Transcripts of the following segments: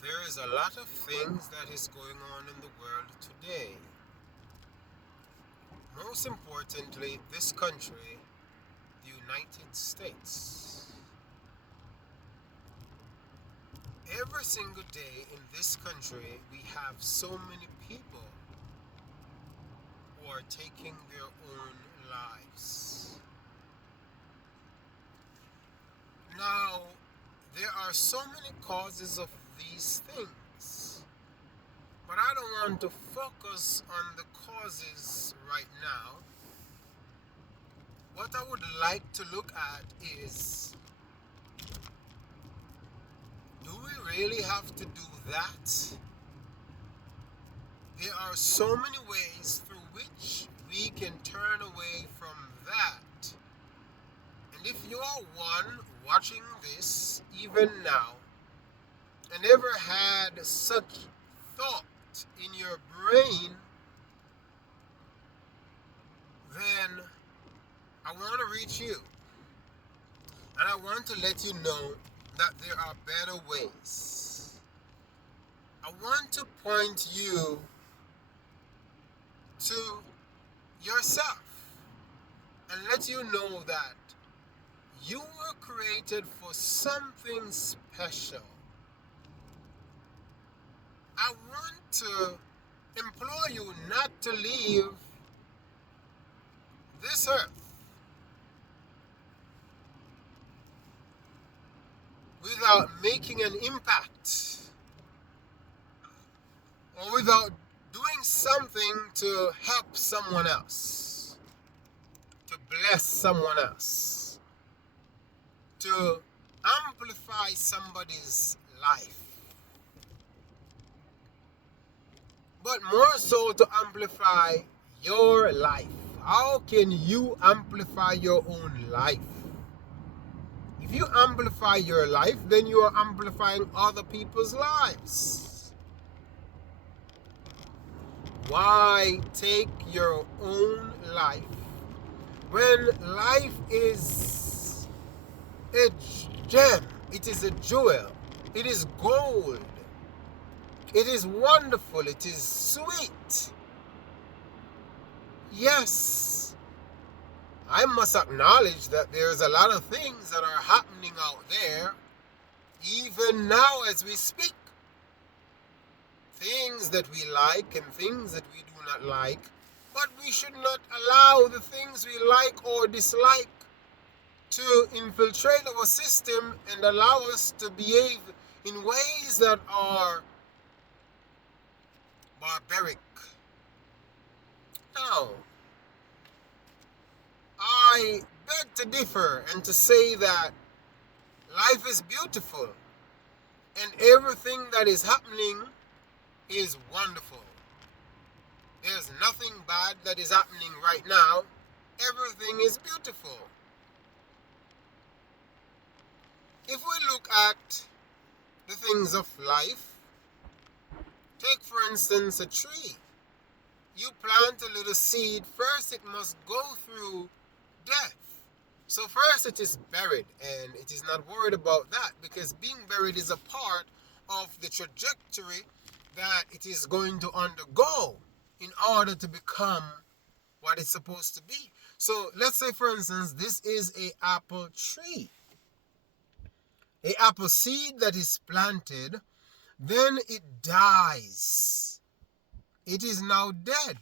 There is a lot of things that is going on in the world today. Most importantly, this country, the United States. Every single day in this country, we have so many people who are taking their own lives. Now, there are so many causes of these things, but I don't want to focus on the causes right now. What I would like to look at is, do we really have to do that? There are so many ways through which we can turn away from that. And if you are one watching this even now and ever had such thought in your brain, then I want to reach you. And I want to let you know that there are better ways. I want to point you to yourself and let you know that you were created for something special. I want to implore you not to leave this earth without making an impact or without doing something to help someone else, to bless someone else, to amplify somebody's life, but more so to amplify your life. How can you amplify your own life? If you amplify your life, then you are amplifying other people's lives. Why take your own life when life is a gem? It is a jewel. It is gold. It is wonderful. It is sweet. Yes, I must acknowledge that there's a lot of things that are happening out there, even now as we speak. Things that we like and things that we do not like, but we should not allow the things we like or dislike to infiltrate our system and allow us to behave in ways that are barbaric. Now, I beg to differ and to say that life is beautiful and everything that is happening is wonderful. There's nothing bad that is happening right now. Everything is beautiful. If we look at the things of life, take for instance a tree. You plant a little seed, first it must go through death. So first it is buried, and it is not worried about that because being buried is a part of the trajectory that it is going to undergo in order to become what it's supposed to be. So let's say for instance this is a apple tree. A apple seed that is planted, then it dies. It is now dead.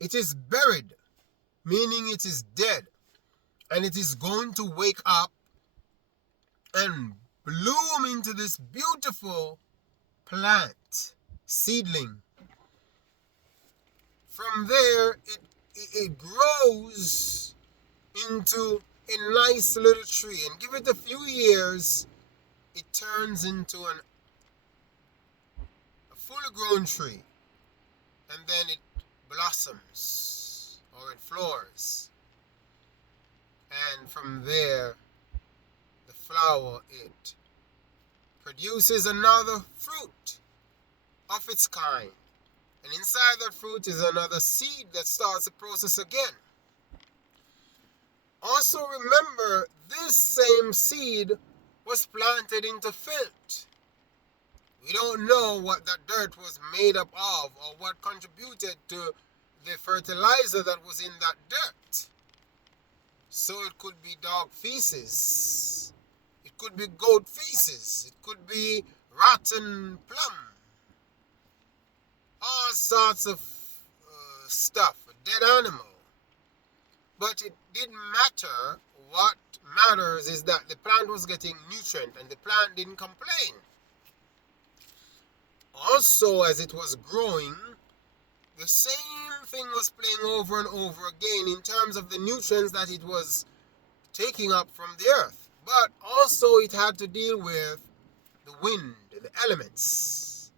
It is buried, meaning it is dead. And it is going to wake up and bloom into this beautiful plant, seedling. From there, it grows into a nice little tree. And give it a few years, it turns into a fully grown tree. And then it blossoms or it flowers. And from there, the flower, it produces another fruit of its kind. And inside that fruit is another seed that starts the process again. Also remember, this same seed was planted into filth. We don't know what that dirt was made up of or what contributed to the fertilizer that was in that dirt. So it could be dog feces. It could be goat feces. It could be rotten plum. All sorts of stuff, a dead animal. But it didn't matter. What matters is that the plant was getting nutrient and the plant didn't complain. Also, as it was growing, the same thing was playing over and over again in terms of the nutrients that it was taking up from the earth. But also it had to deal with the wind, the elements,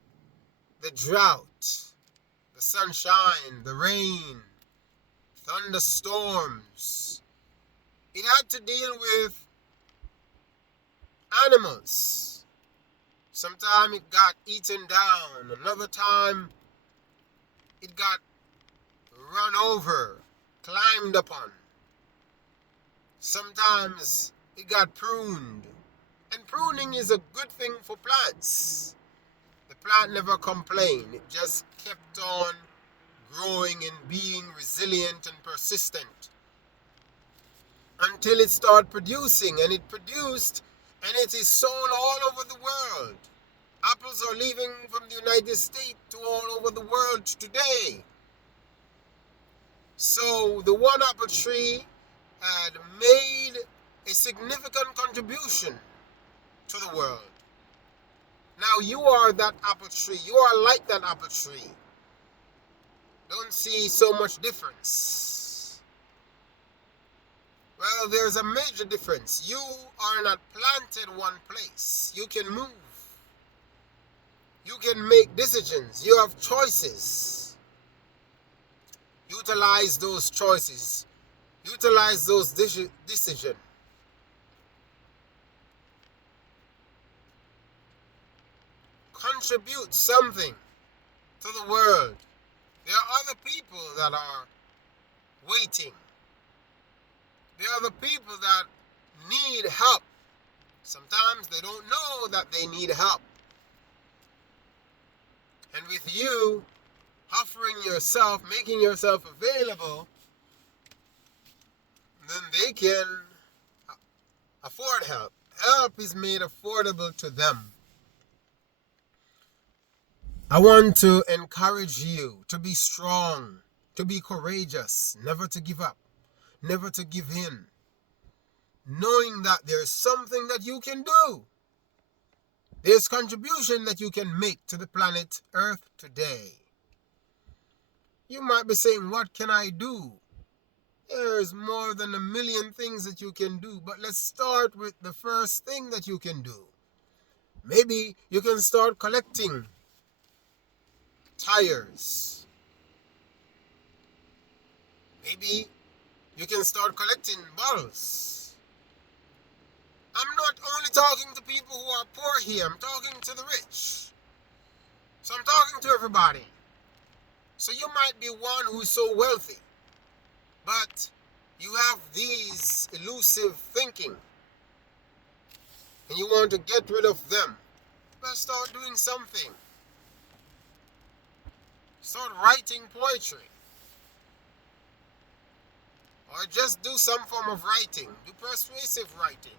the drought, the sunshine, the rain, thunderstorms. It had to deal with animals. Sometimes it got eaten down. Another time it got run over, climbed upon. Sometimes it got pruned. And pruning is a good thing for plants. The plant never complained. It just kept on growing and being resilient and persistent until it started producing. And it produced, and it is sold all over the world. Apples are leaving from the United States to all over the world today. So the one apple tree had made a significant contribution to the world. Now you are that apple tree. You are like that apple tree. Don't see so much difference. Well, there's a major difference. You are not planted one place. You can move. You can make decisions. You have choices. Utilize those choices. Utilize those decisions. Contribute something to the world. There are other people that are waiting. There are the people that need help. Sometimes they don't know that they need help. And with you offering yourself, making yourself available, then they can afford help. Help is made affordable to them. I want to encourage you to be strong, to be courageous, never to give up, never to give in, knowing that there's something that you can do. There's contribution that you can make to the planet Earth today. You might be saying, what can I do? There's more than 1 million things that you can do, but let's start with the first thing that you can do. Maybe you can start collecting tires. Maybe you can start collecting bottles. I'm not only talking to people who are poor here, I'm talking to the rich. So I'm talking to everybody. So you might be one who is so wealthy, but you have these elusive thinking, and you want to get rid of them. But start doing something. Start writing poetry. Or just do some form of writing. Do persuasive writing.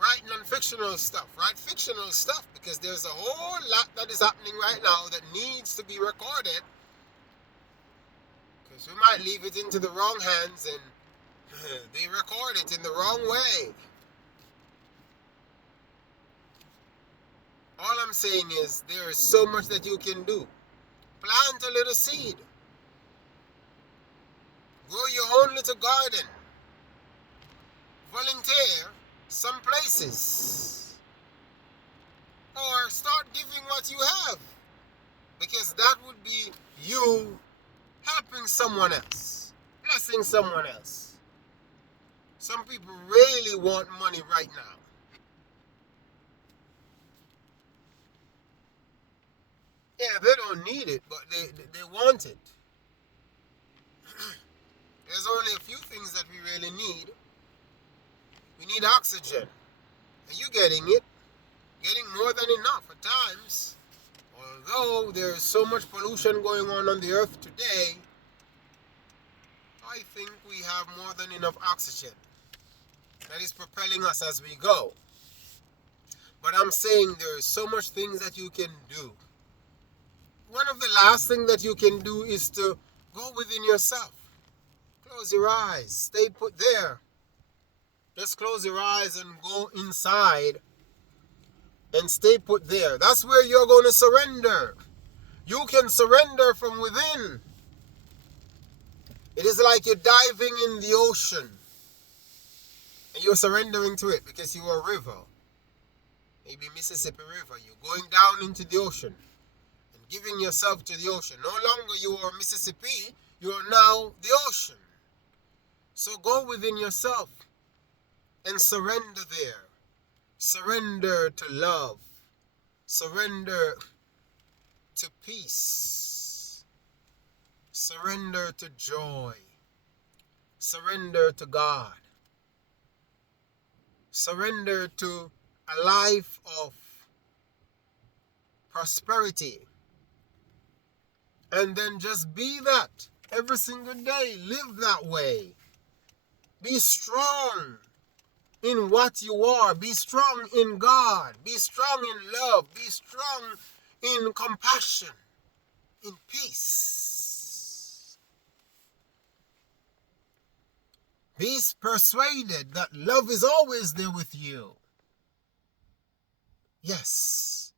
Write non-fictional stuff. Write fictional stuff, because there's a whole lot that is happening right now that needs to be recorded. Because we might leave it into the wrong hands and they record it in the wrong way. All I'm saying is there is so much that you can do. Plant a little seed. Grow your own little garden. Volunteer some places. Or start giving what you have. Because that would be you helping someone else. Blessing someone else. Some people really want money right now. Yeah, they don't need it, but they want it. There's only a few things that we really need. We need oxygen. Are you getting it? more than enough at times. Although there is so much pollution going on the earth today, I think we have more than enough oxygen that is propelling us as we go. But I'm saying there is so much things that you can do. One of the last things that you can do is to go within yourself. Close your eyes. Stay put there. Just close your eyes and go inside and stay put there. That's where you're going to surrender. You can surrender from within. It is like you're diving in the ocean and you're surrendering to it because you are a river. Maybe Mississippi River. You're going down into the ocean and giving yourself to the ocean. No longer you are Mississippi, you are now the ocean. So go within yourself and surrender there. Surrender to love. Surrender to peace. Surrender to joy. Surrender to God. Surrender to a life of prosperity. And then just be that every single day. Live that way. Be strong in what you are. Be strong in God. Be strong in love. Be strong in compassion. In peace. Be persuaded that love is always there with you. Yes.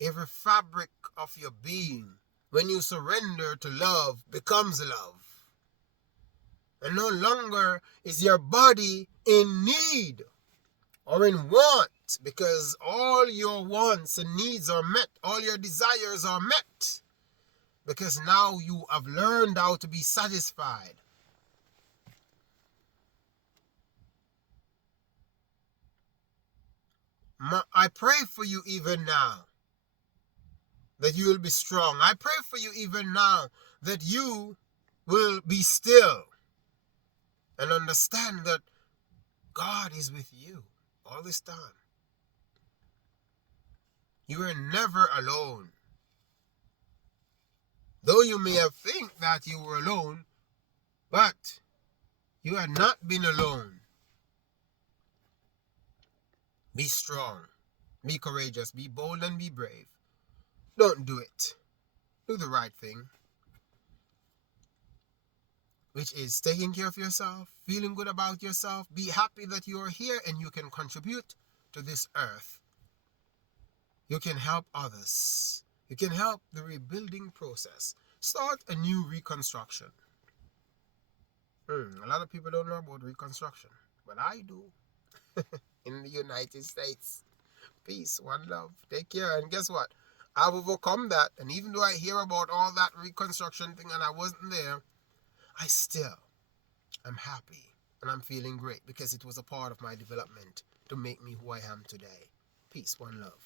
Every fabric of your being, when you surrender to love, becomes love. And no longer is your body in need or in want, because all your wants and needs are met. All your desires are met. Because now you have learned how to be satisfied. I pray for you even now that you will be strong. I pray for you even now that you will be still and understand that God is with you all this time. You are never alone. Though you may have think that you were alone, but you have not been alone. Be strong, be courageous, be bold and be brave. Don't do it. Do the right thing, which is taking care of yourself, feeling good about yourself. Be happy that you are here and you can contribute to this earth. You can help others. You can help the rebuilding process. Start a new reconstruction. A lot of people don't know about reconstruction, but I do. In the United States. Peace, one love. Take care. And guess what? I've overcome that. And even though I hear about all that reconstruction thing and I wasn't there, I still am happy and I'm feeling great because it was a part of my development to make me who I am today. Peace, one love.